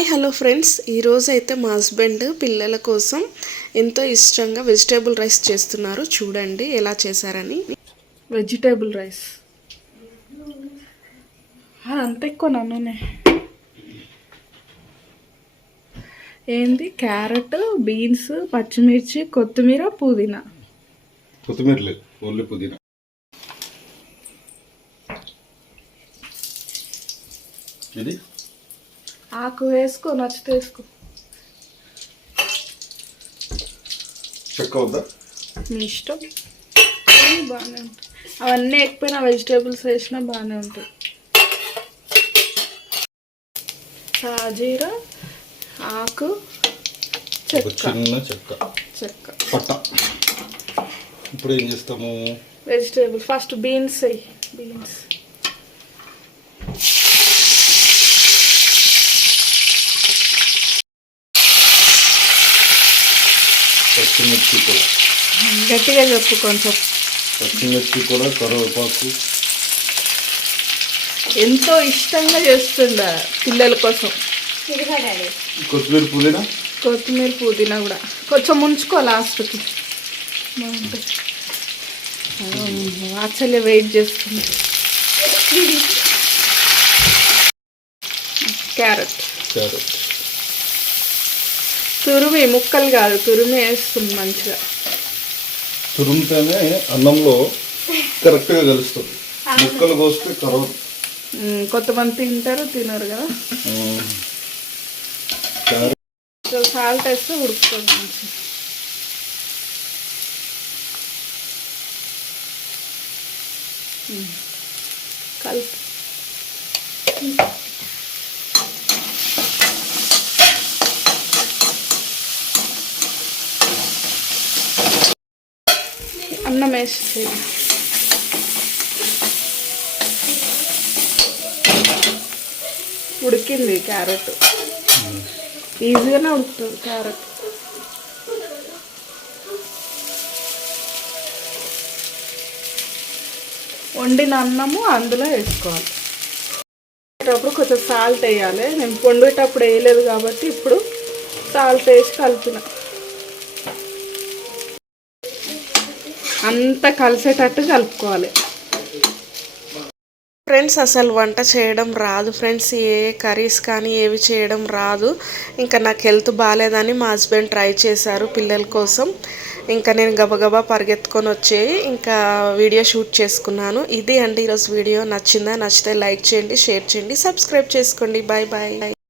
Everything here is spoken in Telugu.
హాయ్ హలో ఫ్రెండ్స్, ఈరోజు అయితే మా హస్బెండ్ పిల్లల కోసం ఎంతో ఇష్టంగా వెజిటేబుల్ రైస్ చేస్తున్నారు. చూడండి ఎలా చేశారని. వెజిటేబుల్ రైస్ అంత ఎక్కువ నూనె ఏంది, క్యారెట్, బీన్స్, పచ్చిమిర్చి, కొత్తిమీర, పుదీనా. కొత్తిమీర లేదు, ఓన్లీ పుదీనా. ఇది ఆకు వేసుకో, నచ్చితే వేసుకో. చెక్క వద్దా? మీ ఇష్టం, బాగానే ఉంటుంది. అవన్నీ ఎక్కువైనా వెజిటేబుల్స్ వేసినా బాగానే ఉంటుంది. సాజీరా, ఆకు, చిన్న చెక్క చెక్క, పట్ట. ఇప్పుడు ఏం చేస్తాము? వెజిటేబుల్ ఫస్ట్ బీన్స్ వేయి. బీన్స్, పచ్చిమిర్చి కూడా గట్టిగా చెప్పు కొంచెం. పచ్చిమిర్చి కూడా, కరివేపాకు. ఎంతో ఇష్టంగా చేస్తుండ పిల్లల కోసం. కొత్తిమీర, పుదీనా. కొత్తిమీర, పుదీనా కూడా కొంచెం ముంచుకో లాస్ట్కి, బాగుంటుంది. యాక్చువల్లీ వెయిట్ చేస్తుంది. క్యారెట్ తురిమి, ముక్కలు కాదు, తురిమి వేస్తుంది మంచిగా. తురుముతేనే అన్నంలో కరెక్ట్గా కలుస్తుంది. ముక్కలు కోస్తే కరవదు. కొంతమంది తింటారు, తినరు కదా. సాల్ట్ వేస్తే ఉడుకుతుంది మంచిగా. కలిపి అన్నం వేసి ఉడికింది. క్యారెట్ ఈజీగానే ఉడుకుతుంది. క్యారెట్ వండిన అన్నము అందులో వేసుకోవాలి. వండేటప్పుడు కొంచెం సాల్ట్ వేయాలి. నేను వండేటప్పుడు వేయలేదు కాబట్టి ఇప్పుడు సాల్ట్ వేసి కలిపిన. అంతా కలిసేటట్టు కలుపుకోవాలి. ఫ్రెండ్స్, అసలు వంట చేయడం రాదు ఫ్రెండ్స్. ఏ కర్రీస్ కానీ ఏవి చేయడం రాదు. ఇంకా నాకు హెల్త్ బాగాలేదని మా హస్బెండ్ ట్రై చేశారు పిల్లల కోసం. ఇంకా నేను గబగబా పరిగెత్తుకొని వచ్చేయి ఇంకా వీడియో షూట్ చేసుకున్నాను. ఇది అండి ఈరోజు వీడియో. నచ్చితే లైక్ చేయండి, షేర్ చేయండి, సబ్స్క్రైబ్ చేసుకోండి. Bye bye.